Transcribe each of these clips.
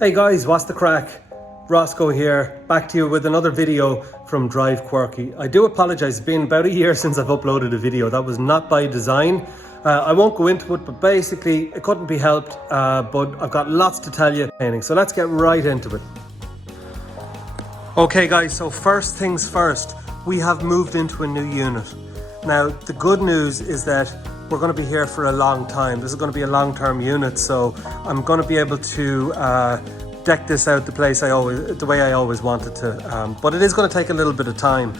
Hey guys, what's the crack? Roscoe here, back to you with another video from Drive Quirky. I do apologise, it's been about a year since I've uploaded a video. That was not by design. I won't go into it, but basically it couldn't be helped, but I've got lots to tell you. So let's get right into it. Okay guys, so first things first, we have moved into a new unit. Now the good news is that we're going to be here for a long time. This is going to be a long-term unit, so I'm going to be able to deck this out the way I always wanted to. But it is going to take a little bit of time.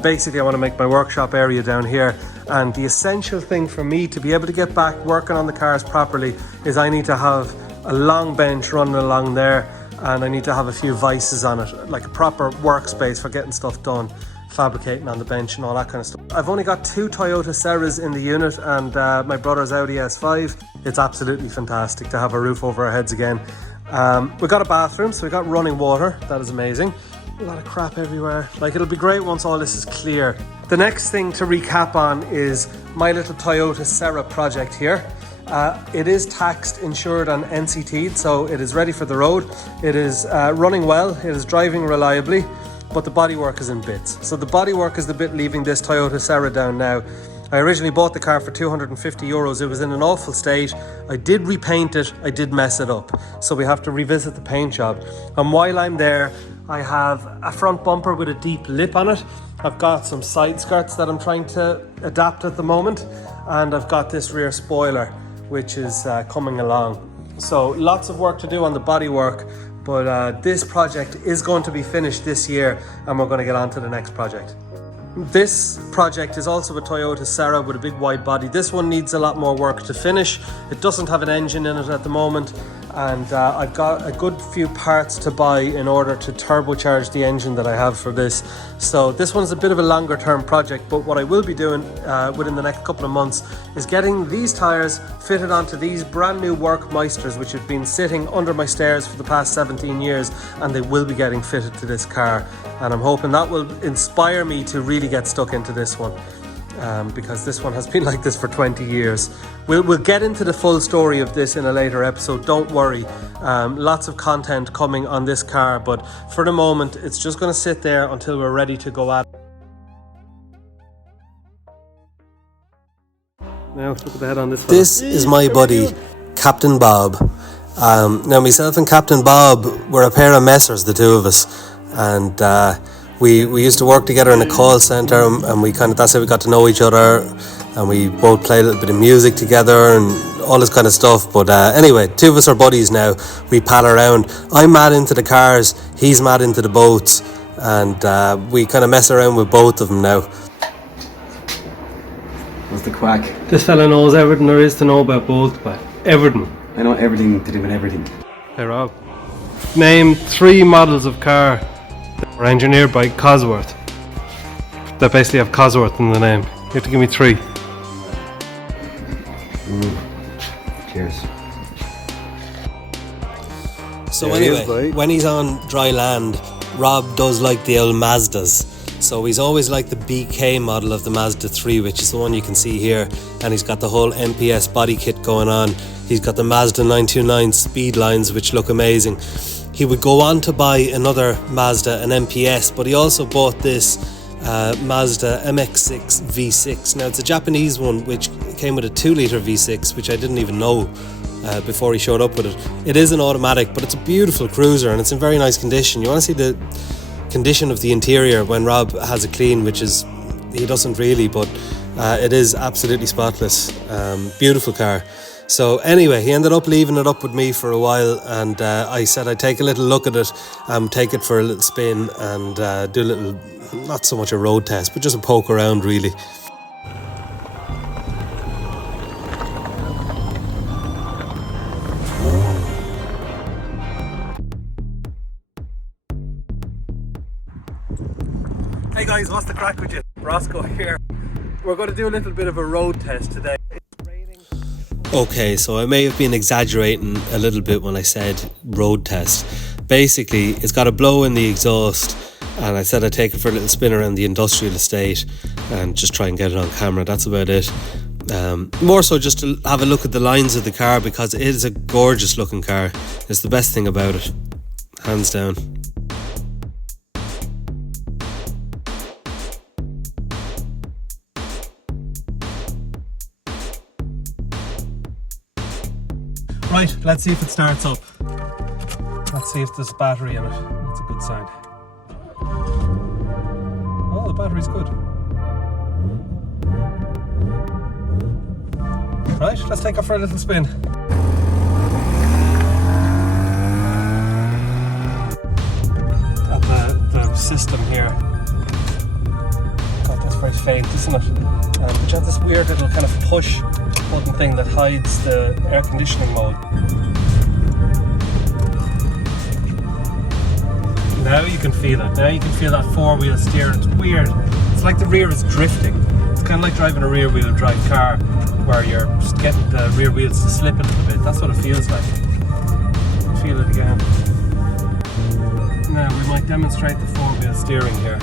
Basically, I want to make my workshop area down here, and the essential thing for me to be able to get back working on the cars properly is I need to have a long bench running along there, and I need to have a few vices on it, like a proper workspace for getting stuff done, fabricating on the bench and all that kind of stuff. I've only got 2 Toyota Seras in the unit and my brother's Audi S5. It's absolutely fantastic to have a roof over our heads again. We've got a bathroom, so we've got running water. That is amazing. A lot of crap everywhere. Like, it'll be great once all this is clear. The next thing to recap on is my little Toyota Sera project here. It is taxed, insured and NCT'd, so it is ready for the road. It is running well, it is driving reliably, but the bodywork is in bits. So the bodywork is the bit leaving this Toyota Sera down now. I originally bought the car for 250 euros. It was in an awful state. I did repaint it, I did mess it up. So we have to revisit the paint job. And while I'm there, I have a front bumper with a deep lip on it. I've got some side skirts that I'm trying to adapt at the moment. And I've got this rear spoiler, which is coming along. So lots of work to do on the bodywork. But this project is going to be finished this year and we're going to get on to the next project. This project is also a Toyota Sera with a big wide body. This one needs a lot more work to finish. It doesn't have an engine in it at the moment, and I've got a good few parts to buy in order to turbocharge the engine that I have for this. So this one's a bit of a longer term project, but what I will be doing within the next couple of months is getting these tyres fitted onto these brand new Workmeisters, which have been sitting under my stairs for the past 17 years, and they will be getting fitted to this car. And I'm hoping that will inspire me to really get stuck into this one, because this one has been like this for 20 years. We'll get into the full story of this in a later episode, don't worry. Lots of content coming on this car, but for the moment it's just going to sit there until we're ready to go at it. Now look at the head on this one. This is my buddy Captain Bob. Now myself and Captain Bob were a pair of messers, the two of us. And we used to work together in a call centre, and that's how we got to know each other, and we both play a little bit of music together and all this kind of stuff. But anyway, two of us are buddies now. We pal around. I'm mad into the cars, he's mad into the boats, and we kind of mess around with both of them now. What's the quack? This fella knows everything there is to know about both, but everything. I know everything to do with everything. Hey Rob, name 3 models of car that were engineered by Cosworth, that basically have Cosworth in the name. You have to give me 3. Cheers. So anyway, when he's on dry land, Rob does like the old Mazdas. So he's always liked the BK model of the Mazda 3, which is the one you can see here, and he's got the whole MPS body kit going on. He's got the Mazda 929 speed lines, which look amazing. He would go on to buy another Mazda, an MPS, but he also bought this Mazda MX6 V6. Now it's a Japanese one which came with a 2-litre V6, which I didn't even know before he showed up with it. It is an automatic, but it's a beautiful cruiser and it's in very nice condition. You want to see the condition of the interior when Rob has a clean, which is, he doesn't really, but it is absolutely spotless. Beautiful car. So anyway, he ended up leaving it up with me for a while, and I said I'd take a little look at it, take it for a little spin and do a little, not so much a road test, but just a poke around really. Hey guys, what's the crack with you? Roscoe here. We're going to do a little bit of a road test today. Okay, so I may have been exaggerating a little bit when I said road test. Basically, it's got a blow in the exhaust, and I said I'd take it for a little spin around the industrial estate and just try and get it on camera. That's about it. More so just to have a look at the lines of the car, because it is a gorgeous looking car. It's the best thing about it, hands down. Right, let's see if it starts up. Let's see if there's a battery in it. That's a good sign. Oh, the battery's good. Right, let's take it for a little spin. Got the system here. God, that's very faint, isn't it? But you have this weird little kind of push button thing that hides the air conditioning mode. Now you can feel it. Now you can feel that four-wheel steer. It's weird. It's like the rear is drifting. It's kind of like driving a rear-wheel drive car where you're just getting the rear wheels to slip a little bit. That's what it feels like. Feel it again. Now we might demonstrate the four-wheel steering here.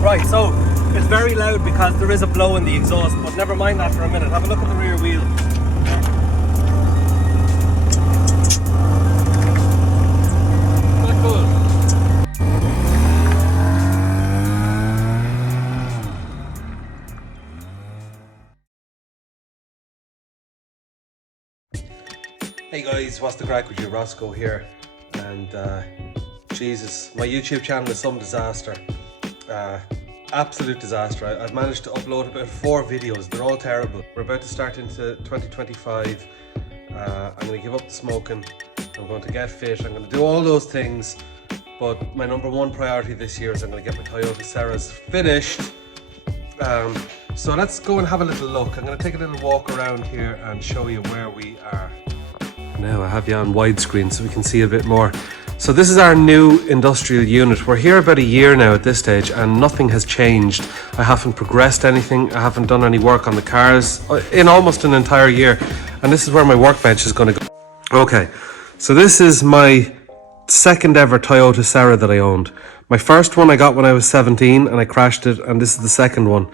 Right, so it's very loud because there is a blow in the exhaust, but never mind that for a minute. Have a look at the rear wheel. Not good. Hey guys, what's the crack with you? Roscoe here. And Jesus, my YouTube channel is some disaster. Absolute disaster. I've managed to upload about 4 videos. They're all terrible. We're about to start into 2025. I'm going to give up the smoking. I'm going to get fit. I'm going to do all those things. But my number one priority this year is I'm going to get my Toyota Seras finished. So let's go and have a little look. I'm going to take a little walk around here and show you where we are. Now I have you on widescreen so we can see a bit more. So this is our new industrial unit. We're here about a year now at this stage and nothing has changed. I haven't progressed anything. I haven't done any work on the cars in almost an entire year. And this is where my workbench is going to go. Okay, so this is my second ever Toyota Sera that I owned. My first one I got when I was 17 and I crashed it, and this is the second one.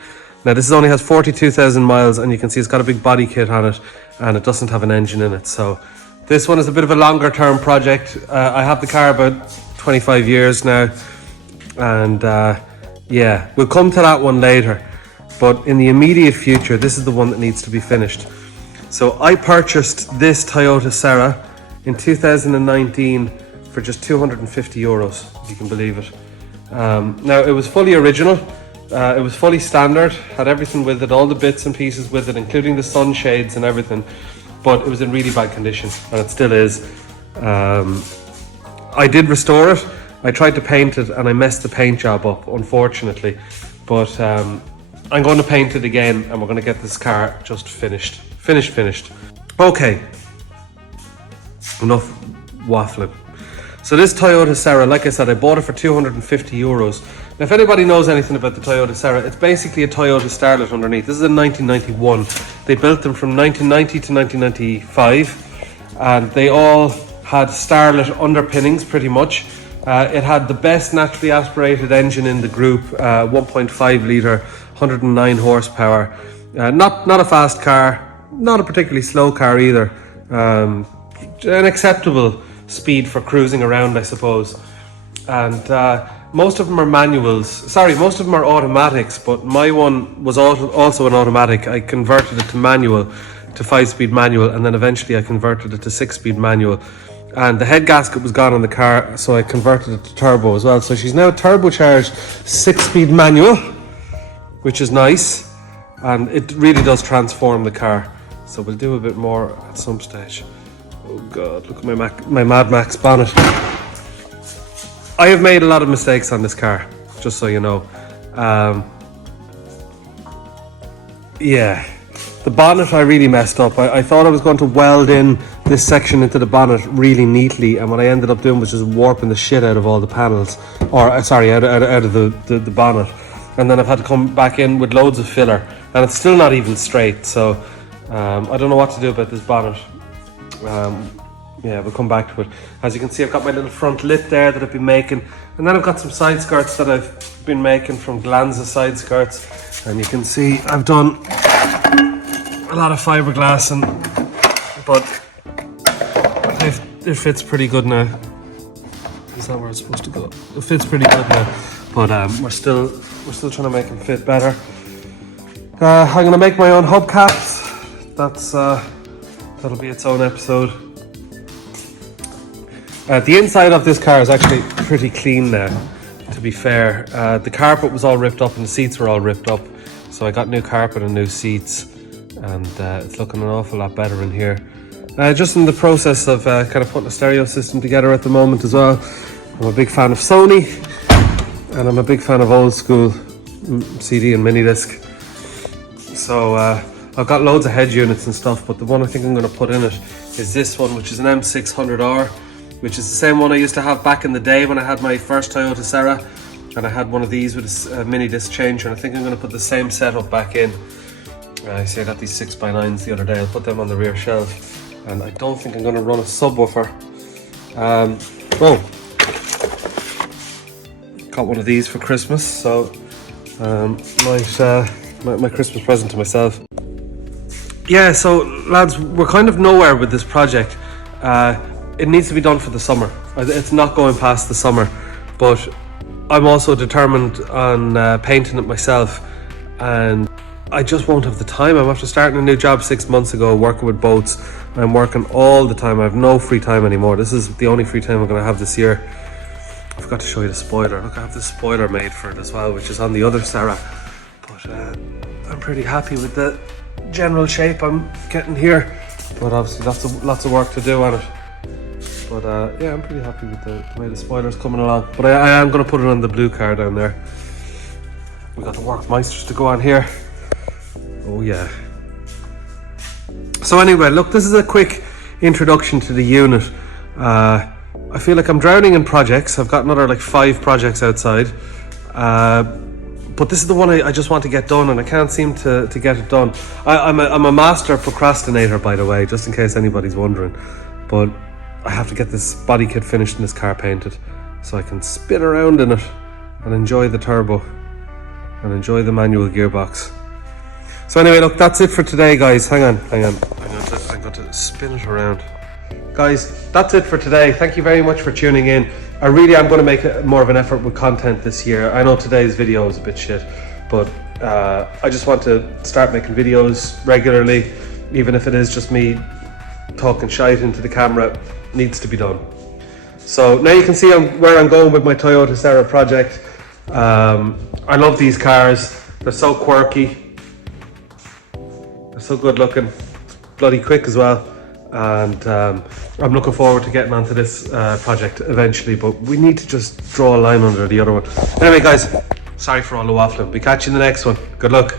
Now this only has 42,000 miles and you can see it's got a big body kit on it and it doesn't have an engine in it. So this one is a bit of a longer term project. I have the car about 25 years now, and yeah, we'll come to that one later. But in the immediate future, this is the one that needs to be finished. So I purchased this Toyota Sera in 2019 for just €250, if you can believe it. Now it was fully original, it was fully standard, had everything with it, all the bits and pieces with it, including the sunshades and everything. But it was in really bad condition, and it still is. I did restore it. I tried to paint it and I messed the paint job up, unfortunately. But I'm going to paint it again and we're going to get this car just finished. Finished. Okay, enough waffling. So this Toyota Sera, like I said, I bought it for €250. Now if anybody knows anything about the Toyota Sera, it's basically a Toyota Starlet underneath. This is a 1991. They built them from 1990 to 1995 and they all had Starlet underpinnings pretty much. It had the best naturally aspirated engine in the group, 1.5 litre, 109 horsepower. Not a fast car, not a particularly slow car either. An acceptable speed for cruising around, I suppose. And most of them are manuals. Sorry, most of them are automatics, but my one was also an automatic. I converted it to manual, to 5-speed manual, and then eventually I converted it to 6-speed manual. And the head gasket was gone on the car, so I converted it to turbo as well. So she's now turbocharged 6-speed manual, which is nice, and it really does transform the car. So we'll do a bit more at some stage. Oh God, look at my Mad Max bonnet. I have made a lot of mistakes on this car, just so you know. Yeah, The bonnet I really messed up. I thought I was going to weld in this section into the bonnet really neatly, and what I ended up doing was just warping the shit out of all the panels, or sorry, out of the bonnet. And then I've had to come back in with loads of filler, and it's still not even straight. So I don't know what to do about this bonnet. Yeah, we'll come back to it. As you can see, I've got my little front lip there that I've been making, and then I've got some side skirts that I've been making from Glanza side skirts, and you can see I've done a lot of fiberglass, but it fits pretty good now. Is that where it's supposed to go? It fits pretty good now, but we're still trying to make them fit better. I'm gonna make my own hubcaps. That'll be its own episode. The inside of this car is actually pretty clean now, to be fair. The carpet was all ripped up and the seats were all ripped up, so I got new carpet and new seats, and it's looking an awful lot better in here. Just in the process of kind of putting a stereo system together at the moment as well. I'm a big fan of Sony, and I'm a big fan of old school CD and mini disc. So I've got loads of head units and stuff, but the one I think I'm going to put in it is this one, which is an M600R, which is the same one I used to have back in the day when I had my first Toyota Sera, and I had one of these with a mini disc changer, and I think I'm going to put the same setup back in. I see I got these 6x9s the other day. I'll put them on the rear shelf, and I don't think I'm going to run a subwoofer. Got one of these for Christmas, so my Christmas present to myself. Yeah, so lads, we're kind of nowhere with this project. It needs to be done for the summer. It's not going past the summer, but I'm also determined on painting it myself, and I just won't have the time. I'm after starting a new job 6 months ago, working with boats. I'm working all the time. I have no free time anymore. This is the only free time I'm going to have this year. I forgot to show you the spoiler. Look, I have this spoiler made for it as well, which is on the other Sera. But I'm pretty happy with the general shape I'm getting here. But obviously lots of work to do on it. But yeah, I'm pretty happy with the way the spoiler's coming along. But I am going to put it on the blue car down there. We got the Workmeisters to go on here. Oh yeah. So anyway, look, this is a quick introduction to the unit. I feel like I'm drowning in projects. I've got another like 5 projects outside. But this is the one I just want to get done, and I can't seem to get it done. I'm a master procrastinator, by the way, just in case anybody's wondering. But I have to get this body kit finished and this car painted so I can spin around in it and enjoy the turbo and enjoy the manual gearbox. So anyway, look, that's it for today, guys. Hang on. I'm going to spin it around. Guys, that's it for today. Thank you very much for tuning in. I really am going to make more of an effort with content this year. I know today's video is a bit shit, but I just want to start making videos regularly, even if it is just me talking shite into the camera. Needs to be done. So now you can see where I'm going with my Toyota Sera project. I love these cars. They're so quirky. They're so good looking. Bloody quick as well. And I'm looking forward to getting onto this project eventually, but we need to just draw a line under the other one. Anyway guys, sorry for all the waffling. We catch you in the next one. Good luck.